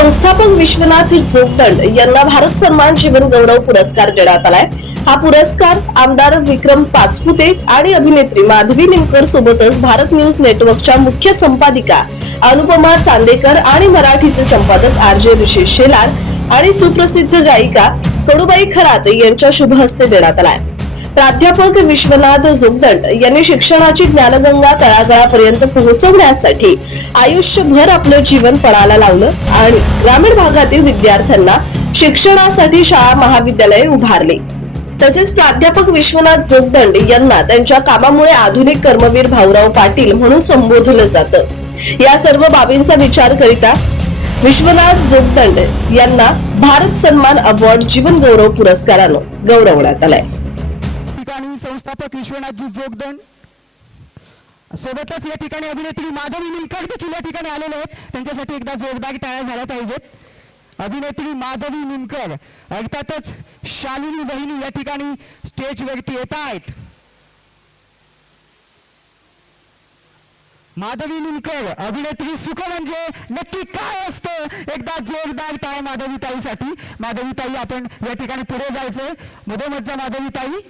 संस्थापक विश्वनाथ जोगदंड यांना भारत सन्मान जीवन गौरव पुरस्कार देण्यात आलाय. हा पुरस्कार आमदार विक्रम पाचपुते आणि अभिनेत्री माधवी निमकर सोबतच भारत न्यूज नेटवर्कच्या मुख्य संपादिका अनुपमा चांदेकर आणि मराठीचे संपादक आर जे ऋषी शेलार आणि सुप्रसिद्ध गायिका कडुबाई खरात यांच्या शुभ हस्ते देण्यात आलाय. प्राध्यापक विश्वनाथ जोगदंड यांनी शिक्षणाची ज्ञानगंगा तळागाळापर्यंत पोहोचवण्यासाठी आयुष्यभर आपलं जीवन पणाला लावलं आणि ग्रामीण भागातील विद्यार्थ्यांना शिक्षणासाठी शाळा महाविद्यालये उभारली. तसेच प्राध्यापक विश्वनाथ जोगदंड यांना त्यांच्या कामामुळे आधुनिक कर्मवीर भाऊराव पाटील म्हणून संबोधलं जातं. या सर्व बाबींचा विचार करिता विश्वनाथ जोगदंड यांना भारत सन्मान अवॉर्ड जीवन गौरव पुरस्कारानं गौरवण्यात आलाय. ठिकाणी विश्वनाथजी जोगदंड. सोबतच या ठिकाणी अभिनेत्री माधवी निमकर देखील या ठिकाणी आलेले आहेत. त्यांच्यासाठी एकदा जोरदार टाळ्या झाल्या पाहिजेत अभिनेत्री माधवी निमकर अर्थातच शालिनी बहिणी या ठिकाणी स्टेजवरती येत आहेत. माधवी निमकर अभिनेत्री सुख म्हणजे नक्की काय असतं? एकदा जोरदार टाळ्या माधवी ताईसाठी. माधवी ताई आपण या ठिकाणी पुढे जायचंय. मधोमधचा माधवी ताई.